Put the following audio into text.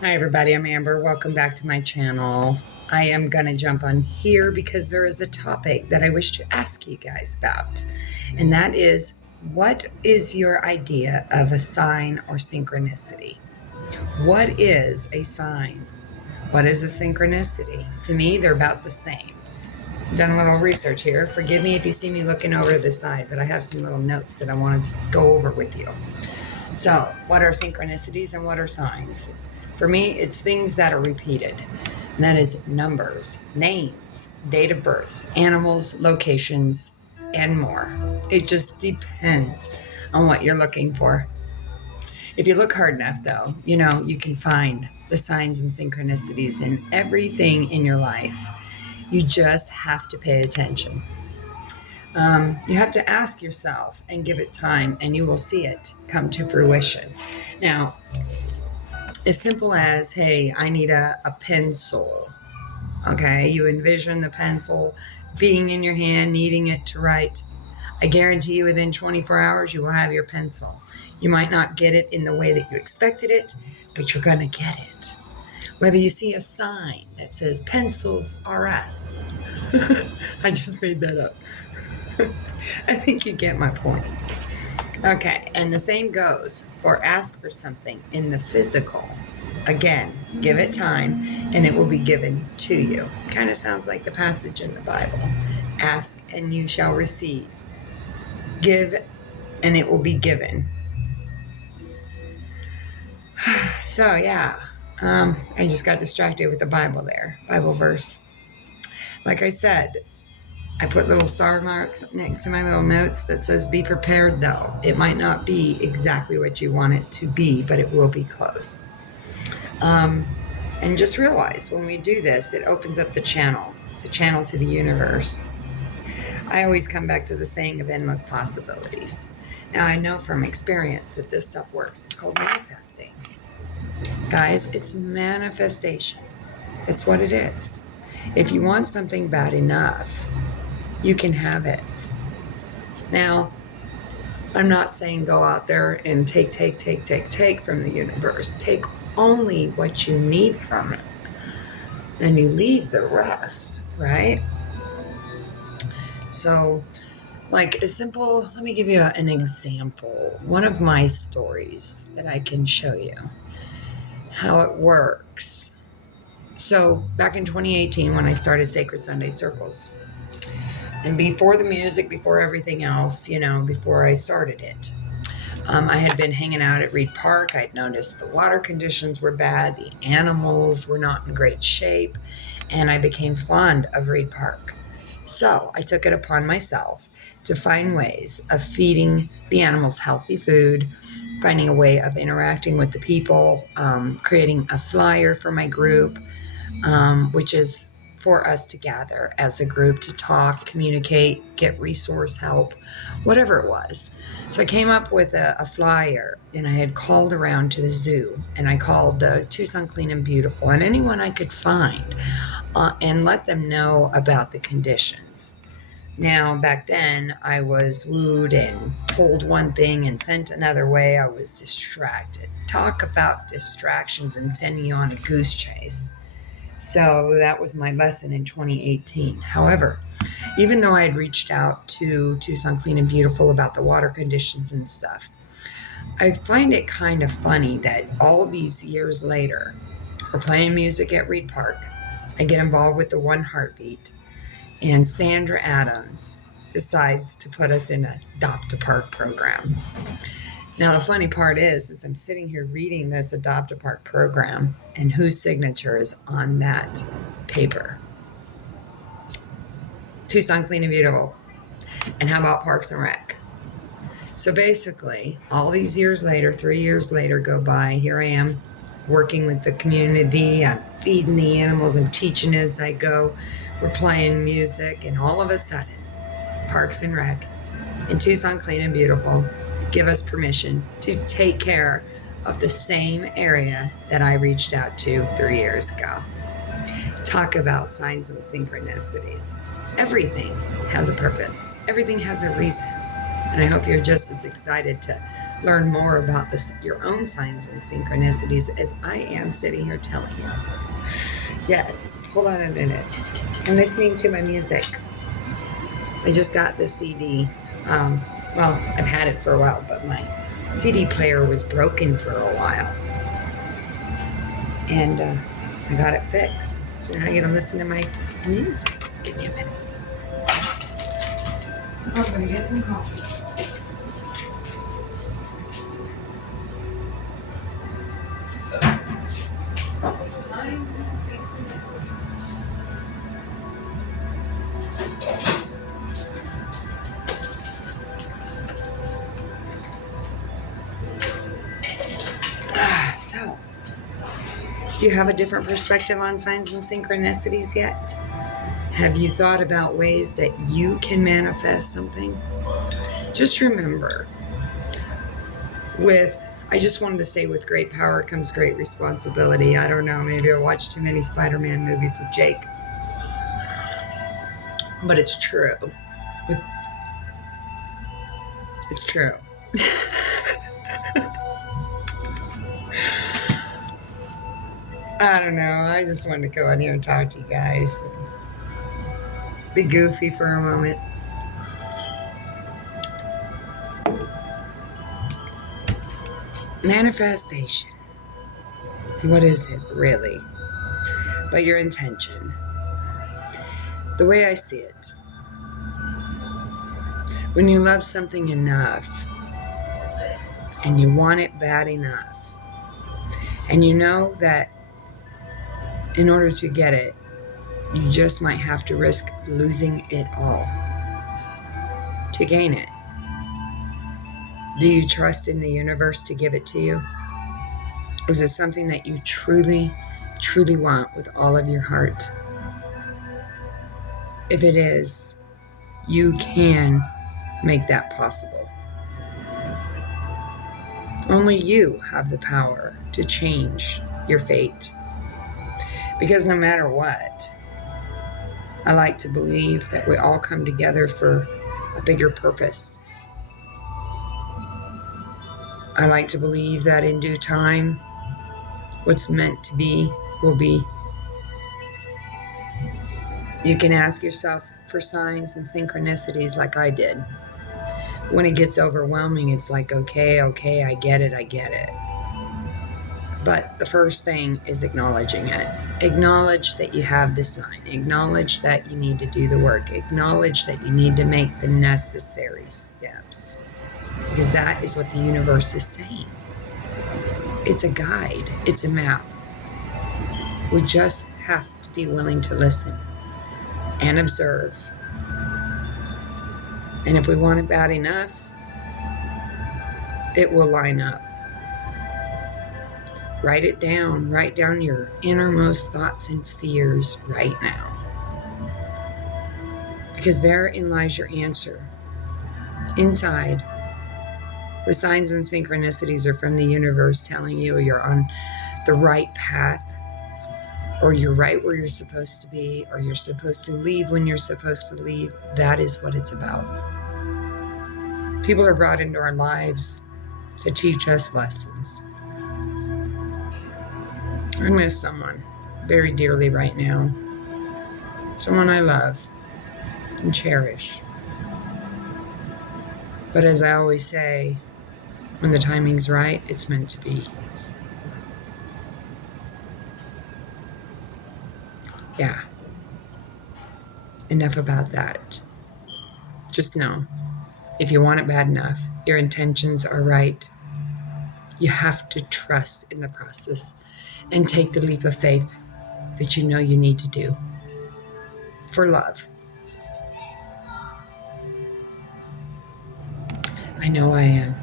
Hi everybody, I'm Amber. Welcome back to my channel. I am going to jump on here because there is a topic that I wish to ask you guys about. And that is, what is your idea of a sign or synchronicity? What is a sign? What is a synchronicity? To me, they're about the same. I've done a little research here. Forgive me if you see me looking over to the side, but I have some little notes that I wanted to go over with you. So, what are synchronicities and what are signs? For me, it's things that are repeated. And that is numbers, names, date of births, animals, locations, and more. It just depends on what you're looking for. If you look hard enough, though, you can find the signs and synchronicities in everything in your life. You just have to pay attention. You have to ask yourself and give it time, and you will see it come to fruition. Now, as simple as, hey, I need a pencil. Okay, you envision the pencil being in your hand, needing it to write. I guarantee you within 24 hours, you will have your pencil. You might not get it in the way that you expected it, but you're going to get it. Whether you see a sign that says pencils are us. I just made that up. I think you get my point. Okay, and the same goes for ask for something in the physical. Again, give it time and it will be given to you. Kind of sounds like the passage in the Bible. Ask and you shall receive. Give and it will be given. So, yeah, I just got distracted with the Bible there, Bible verse. Like I said, I put little star marks next to my little notes that says, be prepared though. It might not be exactly what you want it to be, but it will be close. And just realize when we do this, it opens up the channel to the universe. I always come back to the saying of endless possibilities. Now, I know from experience that this stuff works. It's called manifesting. Guys, it's manifestation. It's what it is. If you want something bad enough, you can have it. Now, I'm not saying go out there and take from the universe. Take only what you need from it. And you leave the rest, right? So, like a simple, let me give you an example. One of my stories that I can show you how it works. So, back in 2018, when I started Sacred Sunday Circles, and before the music, before everything else, before I started it, I had been hanging out at Reed Park. I'd noticed the water conditions were bad, the animals were not in great shape, and I became fond of Reed Park. So I took it upon myself to find ways of feeding the animals healthy food, finding a way of interacting with the people, creating a flyer for my group, which is for us to gather as a group to talk, communicate, get resource help, whatever it was. So I came up with a flyer, and I had called around to the zoo, and I called the Tucson Clean and Beautiful and anyone I could find, and let them know about the conditions. Now, back then, I was wooed and told one thing and sent another way. I was distracted. Talk about distractions and sending you on a goose chase. So that was my lesson in 2018. However, even though I had reached out to Tucson Clean and Beautiful about the water conditions and stuff, I find it kind of funny that all these years later, we're playing music at Reed Park. I get involved with the One Heartbeat, and Sandra Adams decides to put us in a Adopt a Park program. Now, the funny part is I'm sitting here reading this Adopt a Park program, and whose signature is on that paper? Tucson Clean and Beautiful. And how about Parks and Rec? So basically, all these years later, 3 years later go by, here I am working with the community. I'm feeding the animals. I'm teaching as I go. We're playing music, and all of a sudden, Parks and Rec and Tucson Clean and Beautiful give us permission to take care of the same area that I reached out to 3 years ago. Talk about signs and synchronicities. Everything has a purpose. Everything has a reason. And I hope you're just as excited to learn more about your own signs and synchronicities as I am sitting here telling you. Yes, hold on a minute. I'm listening to my music. I just got the CD. Well, I've had it for a while, but my CD player was broken for a while. And I got it fixed. So now I get to listen to my music. Give me a minute. I'm going to get some coffee. Signs and synchronicities. So, do you have a different perspective on signs and synchronicities yet? Have you thought about ways that you can manifest something? Just remember, I just wanted to say with great power comes great responsibility. I don't know, maybe I watched too many Spider-Man movies with Jake. But it's true. It's true. I don't know. I just wanted to go out here and talk to you guys. Be goofy for a moment. Manifestation. What is it really? But your intention. The way I see it. When you love something enough and you want it bad enough, and you know that in order to get it, you just might have to risk losing it all to gain it. Do you trust in the universe to give it to you? Is it something that you truly, truly want with all of your heart? If it is, you can make that possible. Only you have the power to change your fate. Because no matter what, I like to believe that we all come together for a bigger purpose. I like to believe that in due time, what's meant to be will be. You can ask yourself for signs and synchronicities like I did. When it gets overwhelming, it's like, okay, I get it. But the first thing is acknowledging it. Acknowledge that you have the sign. Acknowledge that you need to do the work. Acknowledge that you need to make the necessary steps. Because that is what the universe is saying. It's a guide. It's a map. We just have to be willing to listen and observe. And if we want it bad enough, it will line up. Write it down. Write down your innermost thoughts and fears right now. Because therein lies your answer. Inside, the signs and synchronicities are from the universe telling you you're on the right path, or you're right where you're supposed to be, or you're supposed to leave when you're supposed to leave. That is what it's about. People are brought into our lives to teach us lessons. I miss someone very dearly right now. Someone I love and cherish. But as I always say, when the timing's right, it's meant to be. Yeah. Enough about that. Just know, if you want it bad enough, your intentions are right. You have to trust in the process and take the leap of faith that you know you need to do for love. I know I am.